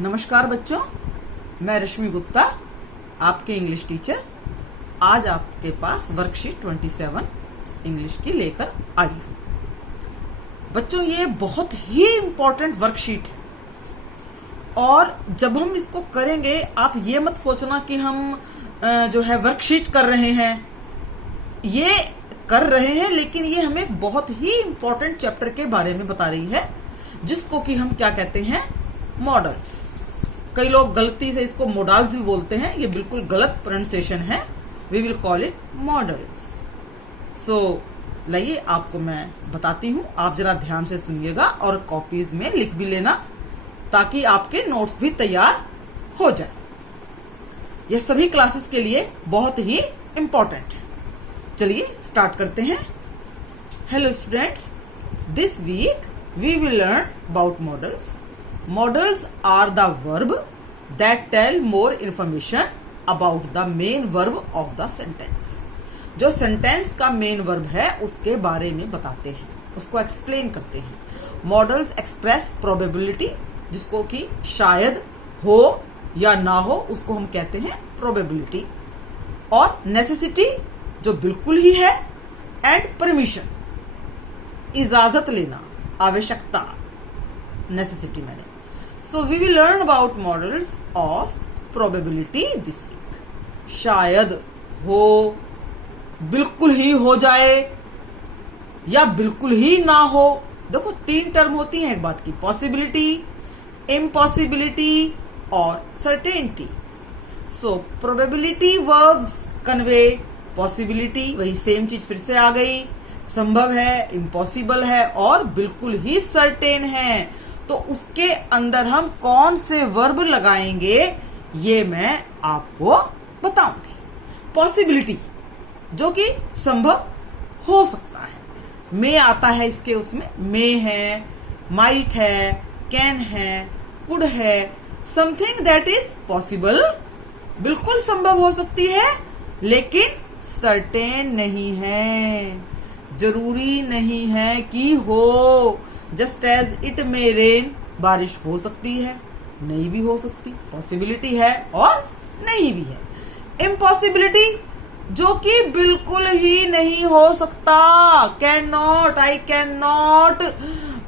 नमस्कार बच्चों, मैं रश्मि गुप्ता, आपके इंग्लिश टीचर। आज आपके पास वर्कशीट 27 इंग्लिश की लेकर आई हूँ। बच्चों, ये बहुत ही इम्पोर्टेंट वर्कशीट है और जब हम इसको करेंगे आप ये मत सोचना कि हम जो है वर्कशीट कर रहे हैं। ये कर रहे हैं लेकिन ये हमें बहुत ही इम्पोर्टेंट चैप्टर के बारे में बता रही है, जिसको कि हम क्या कहते हैं, मॉडल्स। कई लोग गलती से इसको मोडल्स भी बोलते हैं, ये बिल्कुल गलत प्रोनाउंसिएशन है। We will call it models. So लाइए आपको मैं बताती हूँ, आप जरा ध्यान से सुनिएगा और कॉपीज में लिख भी लेना ताकि आपके नोट्स भी तैयार हो जाए। यह सभी क्लासेस के लिए बहुत ही इम्पोर्टेंट है। चलिए स्टार्ट करते हैं। Hello students, this week we will learn about modals. Modals are the verb that tell more information about the main verb of the sentence. जो सेंटेंस का मेन वर्ब है उसके बारे में बताते हैं, उसको एक्सप्लेन करते हैं। मॉडल्स एक्सप्रेस प्रोबेबिलिटी, जिसको कि शायद हो या ना हो उसको हम कहते हैं प्रोबेबिलिटी, और नेसेसिटी जो बिल्कुल ही है, एंड परमिशन इजाजत लेना, आवश्यकता, नेसेसिटी मैंने। So we will learn about models of probability this week. शायद हो, बिल्कुल ही हो जाए या बिल्कुल ही ना हो। देखो, तीन टर्म होती हैं एक बात की, पॉसिबिलिटी, इम्पॉसिबिलिटी और certainty. So probability verbs convey possibility, वही सेम चीज फिर से आ गई, संभव है, इम्पॉसिबल है और बिल्कुल ही सर्टेन है। तो उसके अंदर हम कौन से वर्ब लगाएंगे ये मैं आपको बताऊंगी। पॉसिबिलिटी जो कि संभव हो सकता है, मे आता है इसके, उसमें मे है, माइट है, कैन है, कुड है। समथिंग दैट इज पॉसिबल, बिल्कुल संभव हो सकती है लेकिन सर्टेन नहीं है, जरूरी नहीं है कि हो। Just as it may rain, बारिश हो सकती है, नहीं भी हो सकती, पॉसिबिलिटी है और नहीं भी है। इम्पॉसिबिलिटी जो कि बिल्कुल ही नहीं हो सकता, can not, I can not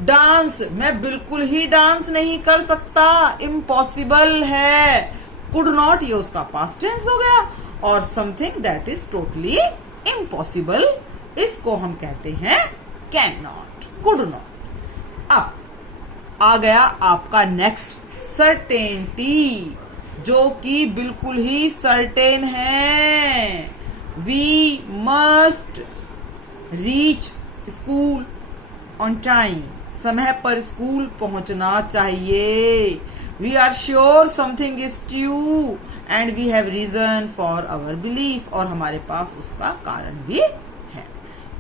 dance, मैं बिल्कुल ही डांस नहीं कर सकता, इम्पॉसिबल है। कुड नॉट, ये उसका पास्ट टेंस हो गया। और something that is totally impossible, इसको हम कहते हैं कैन नॉट, कुड नॉट। अब आ गया आपका नेक्स्ट, सर्टेनिटी, जो कि बिल्कुल ही सर्टेन है। We must reach school on time, समय पर स्कूल पहुंचना चाहिए। We are sure something is true and we have reason for our belief, और हमारे पास उसका कारण भी है।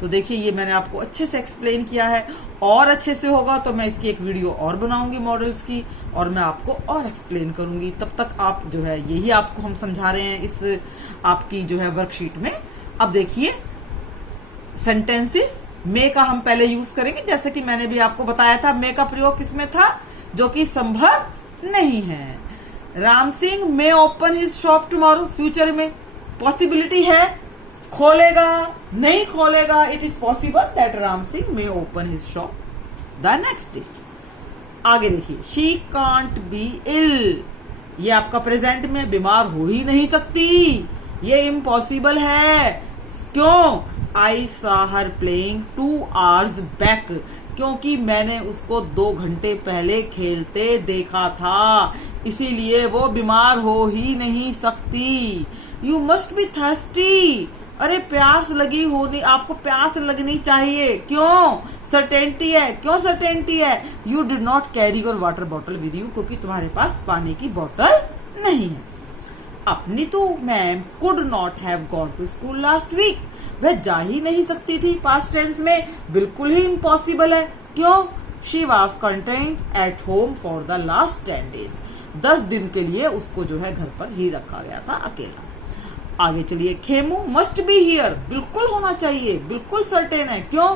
तो देखिए, ये मैंने आपको अच्छे से एक्सप्लेन किया है, और अच्छे से होगा तो मैं इसकी एक वीडियो और बनाऊंगी मॉडल्स की, और मैं आपको और एक्सप्लेन करूंगी। तब तक आप जो है, यही आपको हम समझा रहे हैं इस आपकी जो है वर्कशीट में। अब देखिए, सेंटेंसेस मे का हम पहले यूज करेंगे, जैसे कि मैंने भी आपको बताया था। मे का प्रयोग किसमें था, जो कि संभव नहीं है। Ram Singh may open his shop tomorrow, future में पॉसिबिलिटी है, खोलेगा नहीं खोलेगा, it is possible that Ram Singh may open his shop the next day. आगे देखिए, शी कांट बी इल, ये आपका प्रेजेंट में, बीमार हो ही नहीं सकती, ये इम्पॉसिबल है। क्यों, आई सा हर प्लेइंग 2 hours बैक, क्योंकि मैंने उसको 2 घंटे पहले खेलते देखा था, इसीलिए वो बीमार हो ही नहीं सकती। यू मस्ट बी थर्स्टी, अरे प्यास लगी होनी, आपको प्यास लगनी चाहिए। क्यों, सर्टेनिटी है। क्यों सर्टेनिटी है, you did not carry your water bottle with you, क्योंकि तुम्हारे पास पानी की बोतल नहीं है। अब Neetu ma'am could not have gone to school last week, वह जा ही नहीं सकती थी, पास्ट टेंस में, बिल्कुल ही इम्पॉसिबल है। क्यों, she was contained at home for the last 10 days, 10 दिन के लिए उसको जो है घर पर ही रखा गया था अकेला। आगे चलिए, खेमू मस्ट बी हियर, बिल्कुल होना चाहिए, बिल्कुल सर्टेन है। क्यों,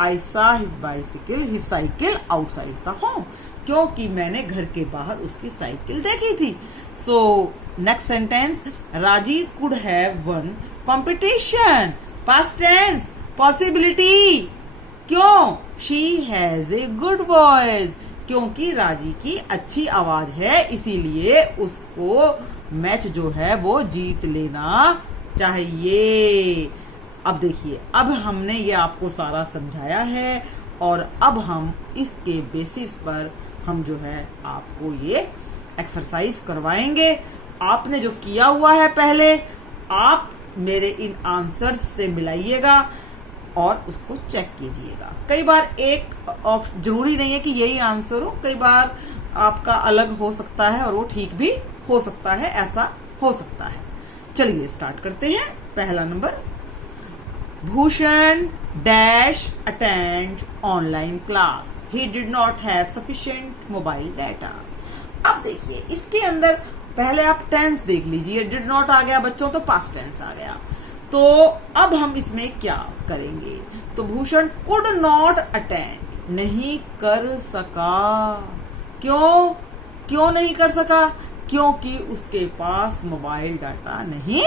I saw his bicycle, his cycle outside the home, क्योंकि मैंने घर के बाहर उसकी साइकिल देखी थी। So next sentence, Raji could have one competition. Past tense, possibility. क्यों? She has a good voice. क्योंकि राजी की अच्छी आवाज है, इसीलिए उसको मैच जो है वो जीत लेना चाहिए। अब देखिए, अब हमने ये आपको सारा समझाया है और अब हम इसके बेसिस पर हम जो है आपको ये एक्सरसाइज करवाएंगे। आपने जो किया हुआ है पहले, आप मेरे इन आंसर्स से मिलाइएगा और उसको चेक कीजिएगा। कई बार एक जरूरी नहीं है कि यही आंसर हो, कई बार आपका अलग हो सकता है और वो ठीक भी हो सकता है, ऐसा हो सकता है। चलिए स्टार्ट करते हैं। पहला number, Bhushan dash attend online class, he did not have sufficient mobile data. अब देखिए, इसके अंदर पहले आप टेंस देख लीजिए, डिड नॉट आ गया बच्चों तो पास्ट टेंस आ गया। तो अब हम इसमें क्या करेंगे? तो भूषण कुड नॉट अटेंड, नहीं कर सका। क्यों? क्यों नहीं कर सका? क्योंकि उसके पास मोबाइल डाटा नहीं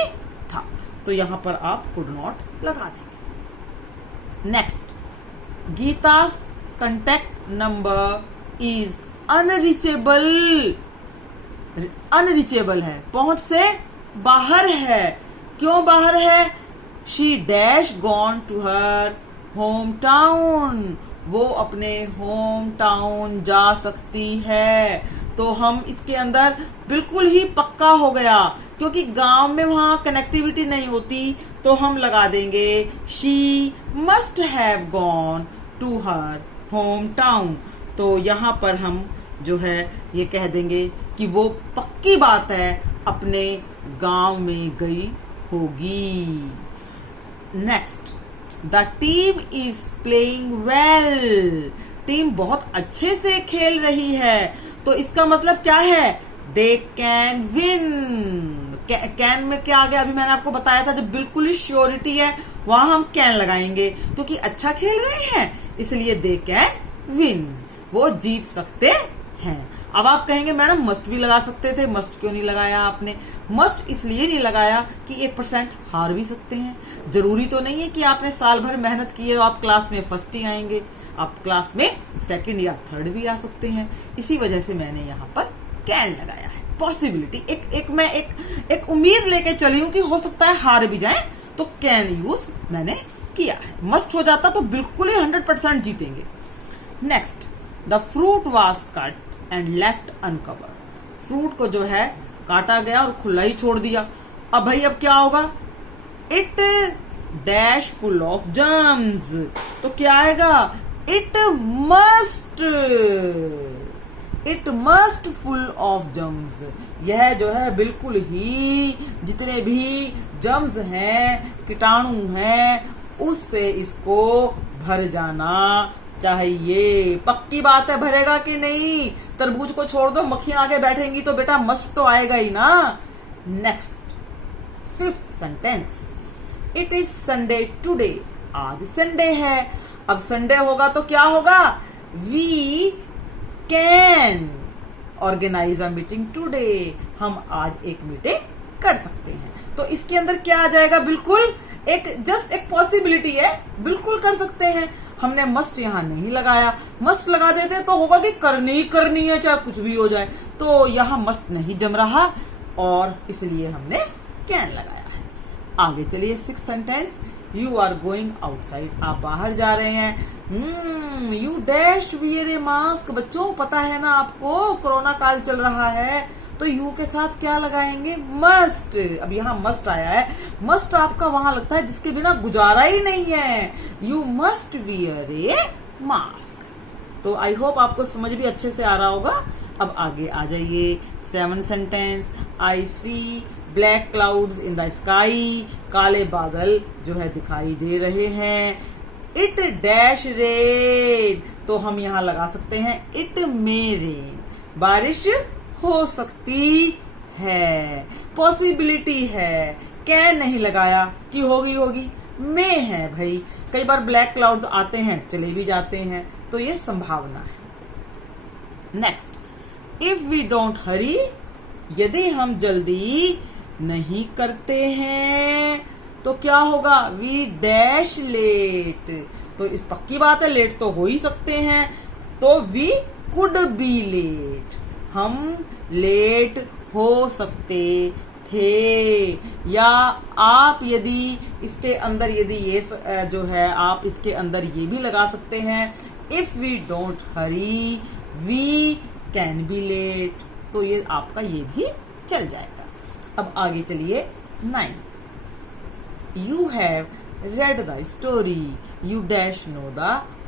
था। तो यहां पर आप कुड नॉट लगा देंगे। Next, Geeta's contact number is unreachable. Unreachable है, पहुंच से बाहर है। क्यों बाहर है? She has gone to her home town, वो अपने होम टाउन जा सकती है। तो हम इसके अंदर बिल्कुल ही पक्का हो गया, क्योंकि गांव में वहां कनेक्टिविटी नहीं होती, तो हम लगा देंगे she must have gone to her home town. तो यहां पर हम जो है ये कह देंगे कि वो पक्की बात है अपने गांव में गई होगी। Next, the team is playing well, team बहुत अच्छे से खेल रही है। तो इसका मतलब क्या है? They can win. कैन में क्या आ गया? अभी मैंने आपको बताया था, जब बिल्कुल ही श्योरिटी है वहां हम कैन लगाएंगे, क्योंकि अच्छा खेल रहे हैं इसलिए दे कैन विन, वो जीत सकते हैं। अब आप कहेंगे मैडम मस्ट भी लगा सकते थे, मस्ट क्यों नहीं लगाया आपने? मस्ट इसलिए नहीं लगाया कि 1% हार भी सकते हैं। जरूरी तो नहीं है कि आपने साल भर मेहनत की है तो आप क्लास में फर्स्ट ही आएंगे, आप क्लास में सेकंड या थर्ड भी आ सकते हैं। इसी वजह से मैंने यहाँ पर कैन लगाया है। पॉसिबिलिटी, एक उम्मीद लेके चली हूं कि हो सकता है हार भी जाए, तो कैन यूज मैंने किया है। मस्ट हो जाता तो बिल्कुल ही 100% जीतेंगे। Next, the fruit was cut and left uncovered, fruit को जो है काटा गया और खुला ही छोड़ दिया। अब भाई अब क्या होगा? It dash full of germs, तो क्या आएगा? It must full of germs. यह जो है बिल्कुल ही जितने भी जर्म्स हैं, कीटाणु हैं, उससे इसको भर जाना चाहिए। पक्की बात है, भरेगा कि नहीं? तरबूज को छोड़ दो, मक्खियां आगे बैठेंगी तो बेटा मस्ट तो आएगा ही ना। Next, fifth sentence, it is Sunday today, आज संडे है। अब संडे होगा तो क्या होगा? We can organise a meeting today, हम आज एक मीटिंग कर सकते हैं। तो इसके अंदर क्या आ जाएगा? बिल्कुल जस्ट एक पॉसिबिलिटी है, बिल्कुल कर सकते हैं। हमने मस्ट यहां नहीं लगाया, मस्ट लगा देते तो होगा कि करनी है चाहे कुछ भी हो जाए, तो यहां मस्ट नहीं जम रहा और इसलिए हमने कैन लगाया है। आगे चलिए, six sentence, you are going outside, आप बाहर जा रहे हैं। You dash wear a mask, बच्चों पता है ना आपको कोरोना काल चल रहा है, तो यू के साथ क्या लगाएंगे? मस्ट। अब यहाँ मस्ट आया है, मस्ट आपका वहां लगता है जिसके बिना गुजारा ही नहीं है। You must wear a mask. तो आई होप आपको समझ भी अच्छे से आ रहा होगा। अब आगे आ जाइए, seven sentence, I see black clouds in the sky, काले बादल जो है दिखाई दे रहे हैं। इट डैश रेन, तो हम यहाँ लगा सकते हैं इट मे रेन, बारिश हो सकती है। पॉसिबिलिटी है, कैन नहीं लगाया कि होगी, मे है भाई। कई बार ब्लैक क्लाउड्स आते हैं चले भी जाते हैं, तो ये संभावना है। Next, if we don't hurry, यदि हम जल्दी नहीं करते हैं तो क्या होगा? We dash late. तो इस पक्की बात है, लेट तो हो ही सकते हैं, तो वी कुड बी लेट, हम लेट हो सकते थे। या आप यदि इसके अंदर, यदि ये जो है, आप इसके अंदर ये भी लगा सकते हैं, if we don't hurry we can be late, तो ये आपका ये भी चल जाएगा। अब आगे चलिए 9, you have read the story, you dash know the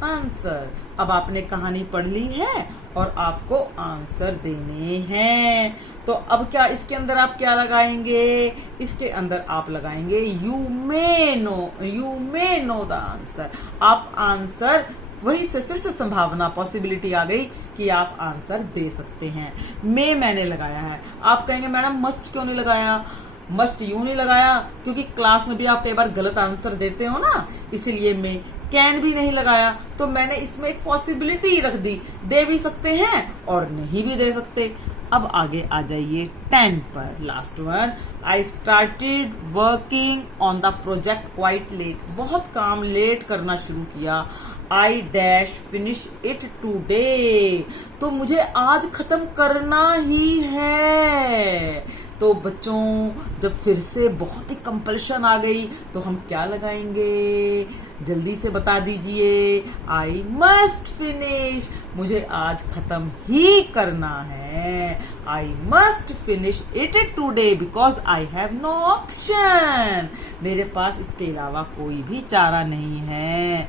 answer. अब आपने कहानी पढ़ ली है और आपको आंसर देने हैं, तो अब क्या इसके अंदर आप क्या लगाएंगे? इसके अंदर आप लगाएंगे you may know the answer. आप आंसर, वही से फिर से संभावना, पॉसिबिलिटी आ गई कि आप आंसर दे सकते हैं। मैंने लगाया है। आप कहेंगे मैडम मस्ट क्यों नहीं लगाया? मस्ट यूं नहीं लगाया क्योंकि क्लास में भी आप कई बार गलत आंसर देते हो ना, इसीलिए मैं कैन भी नहीं लगाया। तो मैंने इसमें एक पॉसिबिलिटी रख दी, दे भी सकते हैं और नहीं भी दे सकते। अब आगे आ जाइए 10 पर, last one, I started working on the project quite late. बहुत काम लेट करना शुरू किया। I dash finish it today, तो मुझे आज खत्म करना ही है। तो बच्चों, जब फिर से बहुत ही कंपल्शन आ गई तो हम क्या लगाएंगे? जल्दी से बता दीजिए। आई मस्ट फिनिश, मुझे आज खत्म ही करना है। I must finish it today because I have no option, मेरे पास इसके अलावा कोई भी चारा नहीं है।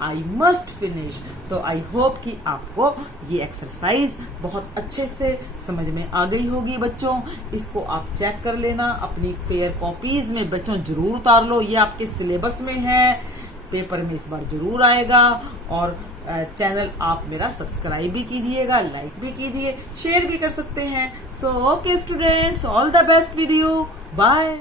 I must finish. तो आई होप कि आपको ये एक्सरसाइज बहुत अच्छे से समझ में आ गई होगी बच्चों। इसको आप चेक कर लेना, अपनी फेयर कॉपीज में बच्चों जरूर उतार लो। ये आपके सिलेबस में है, पेपर में इस बार जरूर आएगा। और चैनल आप मेरा सब्सक्राइब भी कीजिएगा, लाइक भी कीजिए, शेयर भी कर सकते हैं। So okay students, all the best with you, bye.